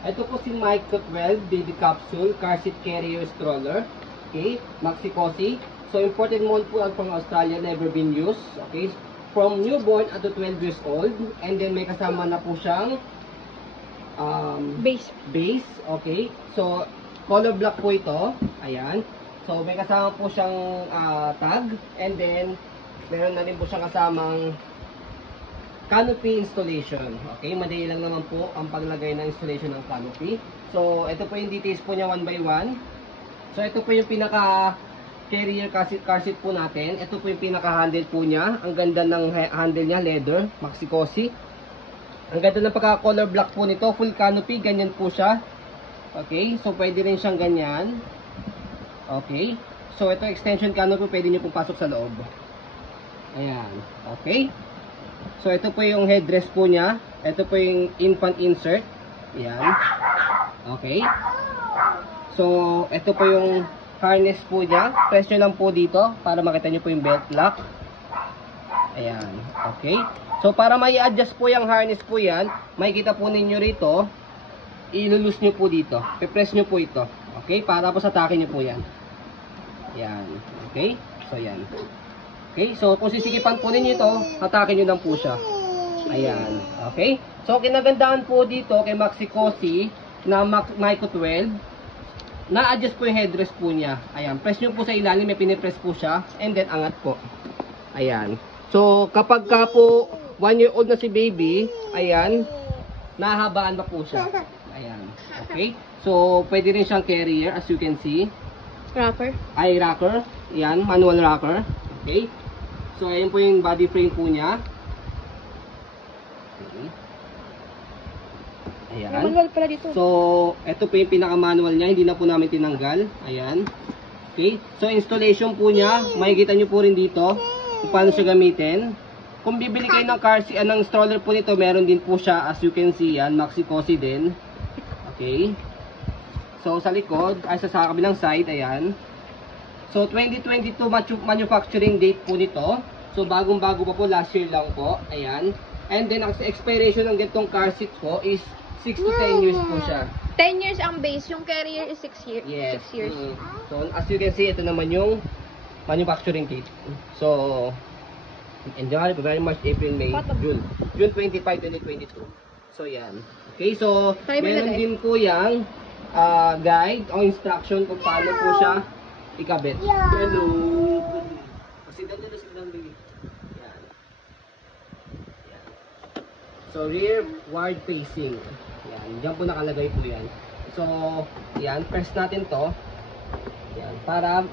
Ito po si Micro 12 baby capsule car seat carrier stroller. Okay, Maxi Cosi. So imported model po from Australia, never been used. Okay, from newborn up to 12 years old. And then may kasama na po siyang base. Okay, so color black po ito. Ayan. So may kasama po siyang tag. And then meron na rin po siyang kasamang canopy installation. Okay, madali lang naman po ang paglagay ng installation ng canopy. So ito po yung details po niya one by one. So ito po yung pinaka carrier car seat po natin. Ito po yung pinaka handle po niya. Ang ganda ng handle niya, leather, Maxi Cosi. Ang ganda ng pagka color black po nito, full canopy, ganyan po siya. Okay, so pwede rin siyang ganyan. Okay, so ito extension canopy, pwede niyo pong pasok sa loob. Ayan, okay. So ito po yung headrest po niya. Ito po yung infant insert. Ayan. Okay. So ito po yung harness po niya. Press nyo lang po dito para makita nyo po yung belt lock. Ayan. Okay. So para may adjust po yung harness po yan, makikita po ninyo rito, ilulus nyo po dito. I-press nyo po ito. Okay. Para po sa take nyo po yan. Ayan. Okay. So yan. Okay, so kung sisikipan po ninyo ito, hatakin nyo lang po siya. Ayan, okay. So kinagandaan po dito kay Maxi Cosi na Micro 12, na-adjust po yung headrest po niya. Ayan, press nyo po sa ilalim, may pinipress po siya, and then angat po. Ayan. So kapag ka po 1 year old na si baby, ayan, nahabaan pa po siya. Ayan, okay. So pwede rin siyang carrier as you can see. Rocker. Ay, rocker. Ayan, manual rocker. Okay. So, ayan po yung body frame po niya. Okay. Ayan. Manual pala dito. So, ito po yung pinaka-manual niya. Hindi na po namin tinanggal. Ayan. Okay. So, installation po niya. Makikita nyo po rin dito kung paano siya gamitin. Kung bibili kayo ng car seat, ng stroller po nito, meron din po siya. As you can see, yan. Maxi Cosi din. Okay. So, sa likod, ay sa kabilang side, ayan. So, 2022 manufacturing date po nito. So, bagong-bago pa po. Last year lang po. Ayan. And then, ang expiration ng ganitong car seat po is 6 to 10 years po siya. 10 years ang base. Yung carrier is 6 years. Yes. 6 years. So, as you can see, ito naman yung manufacturing date. So, in January, February, March, April, May, June. June 25, 2022. So, yan. Okay, so, meron din po yung guide o instruction kung paano po siya ikabit. Hello. Signal dito, signal dito. Yan. Yan. So, rear wide facing. Yan. Diyan po nakalagay po yan. So, yan. Press natin to. Yan. Para